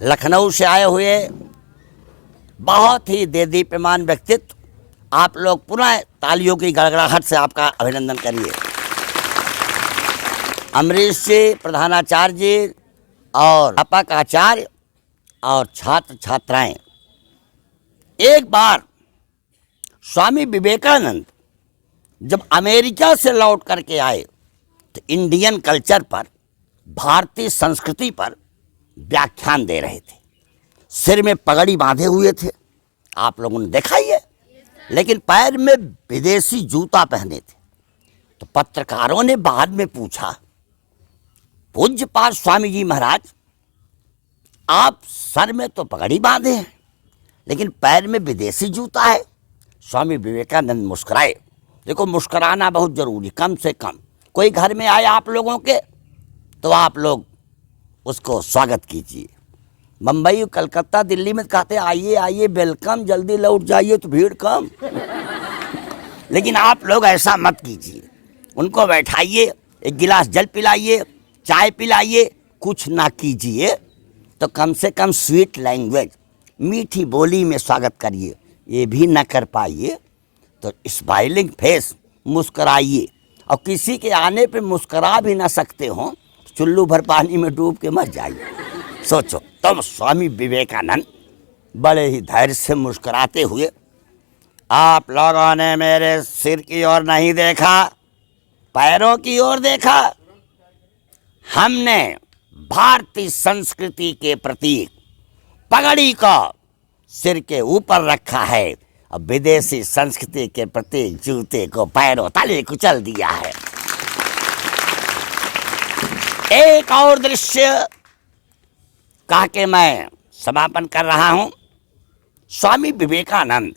लखनऊ से आए हुए बहुत ही देदीप्यमान व्यक्तित्व, आप लोग पुनः तालियों की गड़गड़ाहट से आपका अभिनंदन करिए। अमरीश जी, प्रधानाचार्य जी और अध्यापक आचार्य और छात्र छात्राएं, एक बार स्वामी विवेकानंद जब अमेरिका से लौट करके आए तो इंडियन कल्चर पर, भारतीय संस्कृति पर व्याख्यान दे रहे थे। सिर में पगड़ी बांधे हुए थे, आप लोगों ने देखा ही है, लेकिन पैर में विदेशी जूता पहने थे। तो पत्रकारों ने बाद में पूछा, पूज्यपाद स्वामी जी महाराज, आप सर में तो पगड़ी बांधे हैं लेकिन पैर में विदेशी जूता है। स्वामी विवेकानंद मुस्कुराए। देखो, मुस्कुराना बहुत जरूरी, कम से कम कोई घर में आए आप लोगों के तो आप लोग उसको स्वागत कीजिए। मुंबई, कलकत्ता, दिल्ली में कहते आइए आइए, वेलकम, जल्दी लौट जाइए तो भीड़ कम। लेकिन आप लोग ऐसा मत कीजिए, उनको बैठाइए, एक गिलास जल पिलाइए, चाय पिलाइए, कुछ ना कीजिए तो कम से कम स्वीट लैंग्वेज, मीठी बोली में स्वागत करिए। ये भी न कर पाइए तो स्माइलिंग फेस, मुस्कराइए। और किसी के आने पे मुस्करा भी ना सकते हो, चुल्लू भर पानी में डूब के मर जाइए। सोचो, तब स्वामी विवेकानंद बड़े ही धैर्य से मुस्कुराते हुए, आप लोगों ने मेरे सिर की ओर नहीं देखा, पैरों की ओर देखा। हमने भारतीय संस्कृति के प्रतीक पगड़ी को सिर के ऊपर रखा है और विदेशी संस्कृति के प्रतीक जूते को पैरों तले कुचल दिया है। एक और दृश्य कह के मैं समापन कर रहा हूं। स्वामी विवेकानंद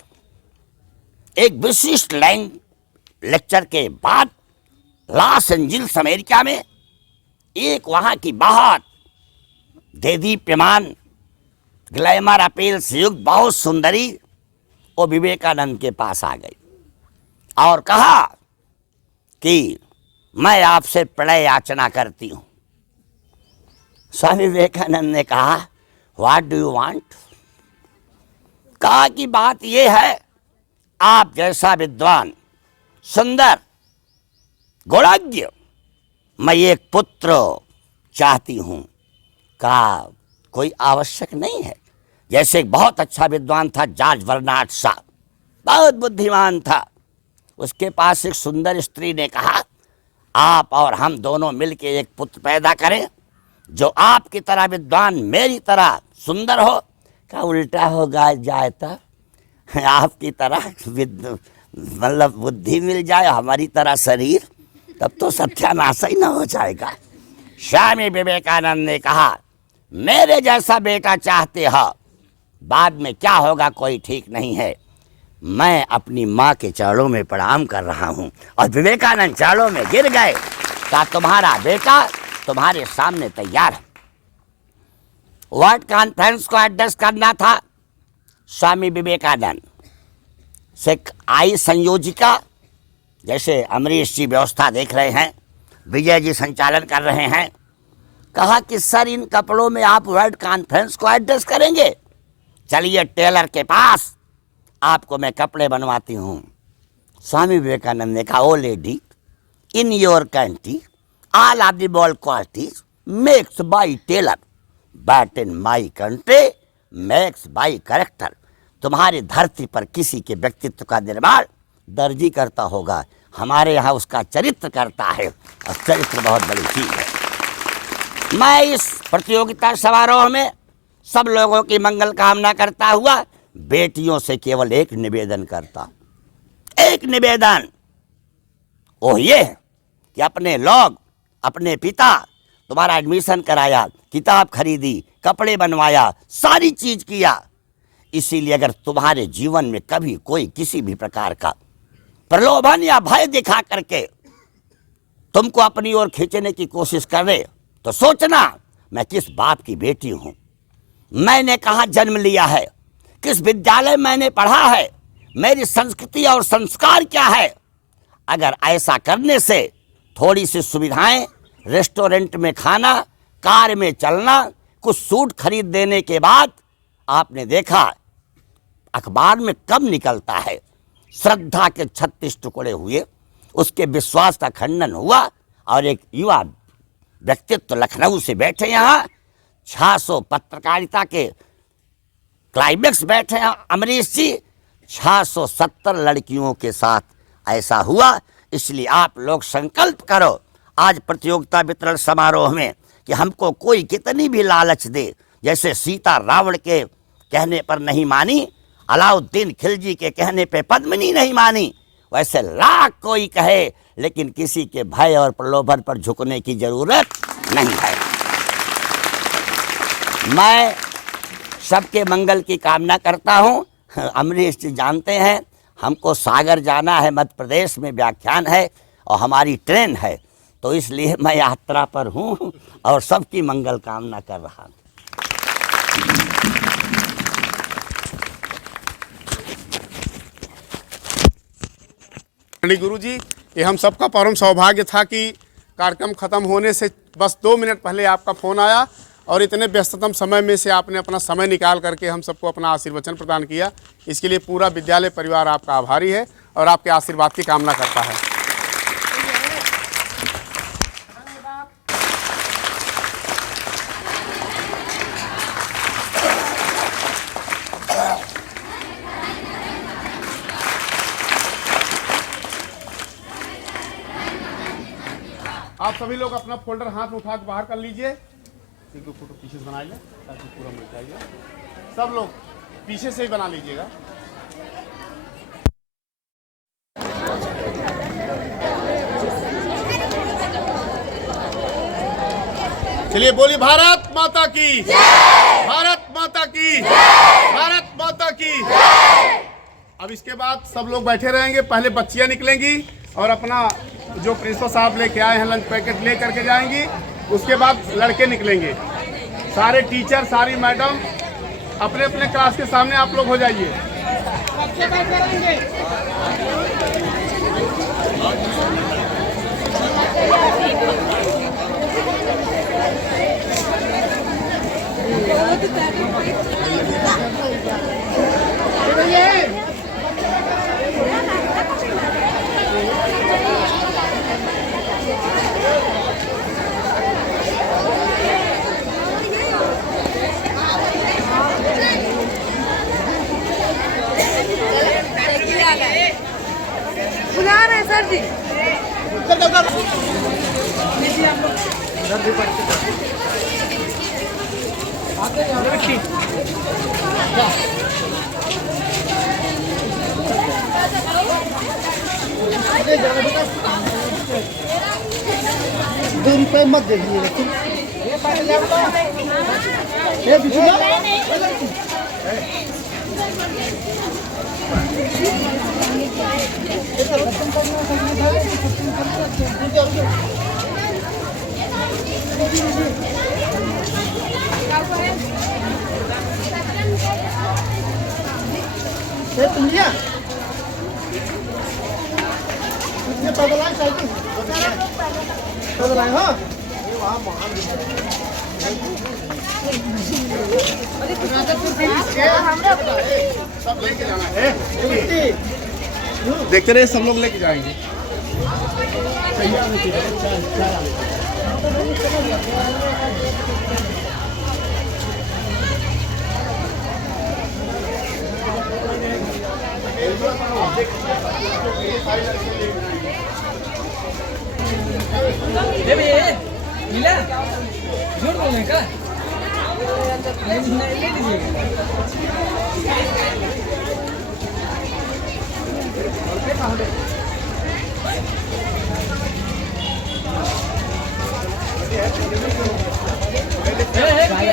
एक विशिष्ट लेक्चर के बाद लॉस एंजिल्स अमेरिका में एक वहां की बहुत देदीप्यमान, ग्लैमर अपील से युक्त बहुत सुंदरी वो विवेकानंद के पास आ गई और कहा कि मैं आपसे प्रणय याचना करती हूं। स्वामी विवेकानंद ने कहा, व्हाट डू यू वांट? कहा कि बात यह है, आप जैसा विद्वान, सुंदर, गुणज्ञ, मैं एक पुत्र चाहती हूं। कहा, कोई आवश्यक नहीं है। जैसे एक बहुत अच्छा विद्वान था जॉर्ज बर्नार्ड शॉ, बहुत बुद्धिमान था, उसके पास एक सुंदर स्त्री ने कहा, आप और हम दोनों मिलकर एक पुत्र पैदा करें जो आपकी तरह विद्वान, मेरी तरह सुंदर हो। क्या उल्टा हो जाए तब? आपकी तरह मतलब बुद्धि मिल जाए, हमारी तरह शरीर, तब तो सत्यानाश ही ना हो जाएगा। स्वामी विवेकानंद ने कहा, मेरे जैसा बेटा चाहते हो, बाद में क्या होगा कोई ठीक नहीं है। मैं अपनी माँ के चरणों में प्रणाम कर रहा हूँ। और विवेकानंद चरणों में गिर गए। कहा, तुम्हारा बेटा तुम्हारे सामने तैयार है। वर्ल्ड कॉन्फ्रेंस को एड्रेस करना था। स्वामी विवेकानंद से आई संयोजिका, जैसे अमरीश जी व्यवस्था देख रहे हैं, विजय जी संचालन कर रहे हैं, कहा कि सर इन कपड़ों में आप वर्ल्ड कॉन्फ्रेंस को एड्रेस करेंगे? चलिए टेलर के पास, आपको मैं कपड़े बनवाती हूँ। स्वामी विवेकानंद ने कहा, O lady, in your country all are the ball qualities makes by tailor, but in my country makes by character. तुम्हारी धरती पर किसी के व्यक्तित्व का निर्माण दर्जी करता होगा, हमारे यहाँ उसका चरित्र करता है, और चरित्र बहुत बड़ी चीज है। मैं इस प्रतियोगिता समारोह में सब लोगों की मंगल कामना करता हुआ बेटियों से केवल एक निवेदन करता हूं। एक निवेदन वो ये है कि अपने लोग, अपने पिता, तुम्हारा एडमिशन कराया, किताब खरीदी, कपड़े बनवाया, सारी चीज किया। इसीलिए अगर तुम्हारे जीवन में कभी कोई किसी भी प्रकार का प्रलोभन या भय दिखा करके तुमको अपनी ओर खींचने की कोशिश करे तो सोचना मैं किस बाप की बेटी हूं, मैंने कहां जन्म लिया है, किस विद्यालय मैंने पढ़ा है, मेरी संस्कृति और संस्कार क्या है। अगर ऐसा करने से थोड़ी सी सुविधाएं, रेस्टोरेंट में खाना, कार में चलना, कुछ सूट खरीद देने के बाद आपने देखा अखबार में कब निकलता है, श्रद्धा के 36 टुकड़े हुए, उसके विश्वास का खंडन हुआ और एक युवा व्यक्तित्व लखनऊ से बैठे यहाँ 600 पत्रकारिता के क्लाइमेक्स बैठे हैं अमरीश जी, 670 लड़कियों के साथ ऐसा हुआ। इसलिए आप लोग संकल्प करो आज प्रतियोगिता वितरण समारोह में कि हमको कोई कितनी भी लालच दे, जैसे सीता रावण के कहने पर नहीं मानी, अलाउद्दीन खिलजी के कहने पे पद्मिनी नहीं मानी, वैसे लाख कोई कहे लेकिन किसी के भय और प्रलोभन पर झुकने की जरूरत नहीं है। मैं सबके मंगल की कामना करता हूं। अमरीश जी जानते हैं हमको सागर जाना है, मध्य प्रदेश में व्याख्यान है और हमारी ट्रेन है, तो इसलिए मैं यात्रा पर हूं और सबकी मंगल कामना कर रहा हूं। गुरु जी, ये हम सबका परम सौभाग्य था कि कार्यक्रम खत्म होने से बस 2 मिनट पहले आपका फ़ोन आया और इतने व्यस्ततम समय में से आपने अपना समय निकाल करके हम सबको अपना आशीर्वचन प्रदान किया। इसके लिए पूरा विद्यालय परिवार आपका आभारी है और आपके आशीर्वाद की कामना करता है। आप सभी लोग अपना फोल्डर हाथ में उठा के बाहर कर लीजिए। एक दो फोटो पीछे से बनाइए ताकि पूरा मिल जाइए। सब लोग पीछे से ही बना लीजिएगा। चलिए बोलिए भारत माता की जय, भारत माता की जय, भारत माता की जय। अब इसके बाद सब लोग बैठे रहेंगे, पहले बच्चियां निकलेंगी और अपना जो प्रिंसिपल साहब लेके आए हैं लंच पैकेट ले करके जाएंगी। उसके बाद लड़के निकलेंगे। सारे टीचर, सारी मैडम अपने अपने क्लास के सामने आप लोग हो जाइए। बुला रहे हैं सर जी। ₹2 मत देखिए। सब लेके जाना है, देखते रहे, सब लोग लेके जाएंगे। मिला झूठ बोलने का ले लीजिए।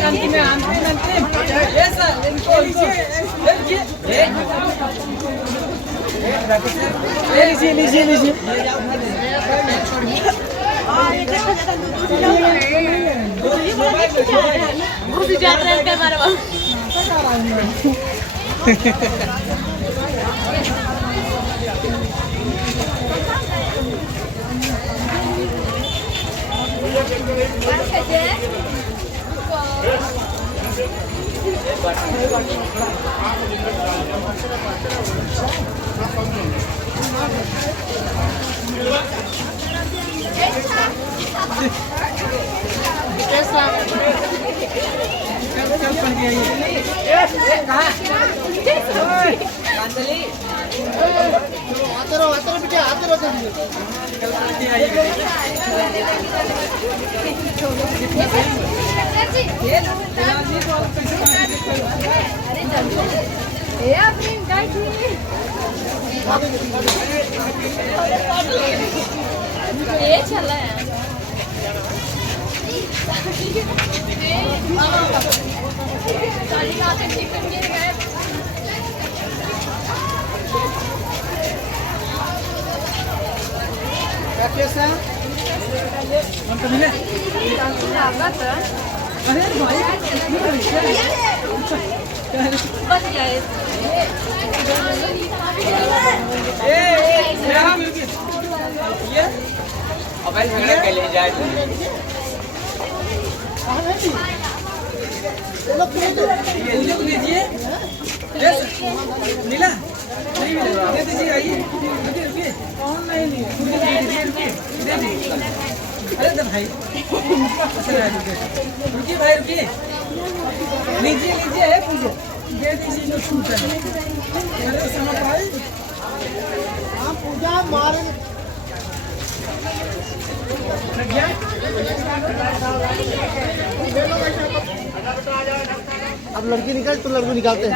अंतिम लीजिए। चल पड़ गया ये कहाँ कांदली आते रहो बेटा, आते रहो जल्दी। कल पार्टी आई है ये नहीं तो अलग पैसे अरे जल्दी ए अपनी गाय की ये चला है सारी बातें ठीक करके गए क्या केस है? हम तो मिले अरे भाई बच गए ये अब ऐसे के ले जाए ये लोग लीजिए मिला नहीं मिला दे दीजिए आइए रुकिए कौन नहीं लिए मुझे दे दीजिए दे दीजिए अरे भाई रुकिए भाई रुकिए लीजिए लीजिए है पूछो दे दीजिए जो छूट है अरे समझ भाई पूजा मार अब लड़की निकाल तो लड़को निकालते हैं।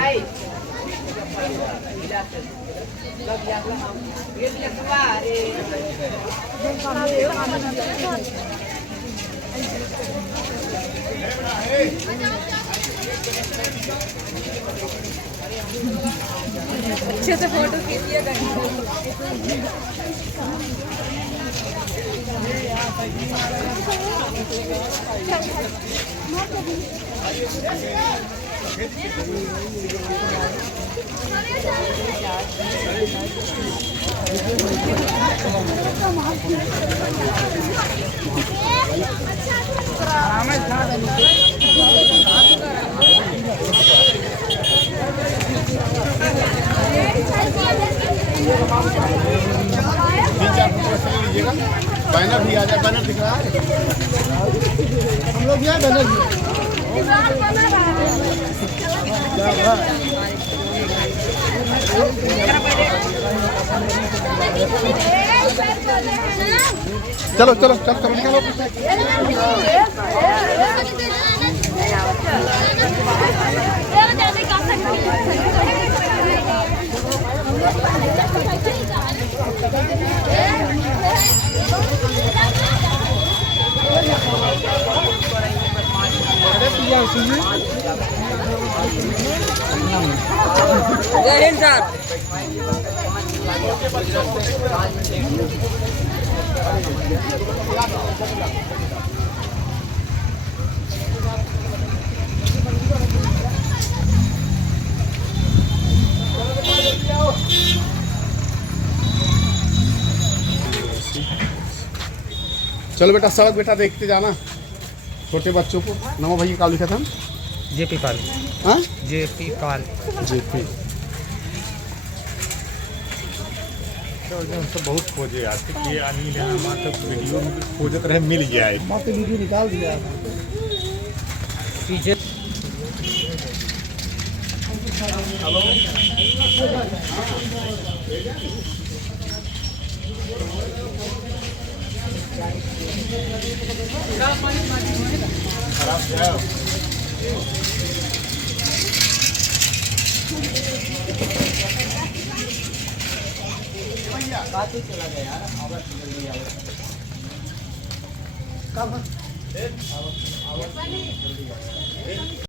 अच्छे से फोटो खींचिएगा लीजिएगा। बैनर भी आ जाए, बैनर दिख रहा है। हम लोग यहाँ बैनर भी चलो चलो चलो चलो निकालो। जय हिंद सर चलो बेटा, सड़क बेटा देखते जाना छोटे बच्चों को। नमो भैया का लिखा था जेपी पाल हाँ जेपी पाल जेपी। तो बहुत खोजे आते कि अनिल यहाँ तो वीडियो में खोजत रहे मिल जाए। माते वीडियो निकाल दिया। पीछे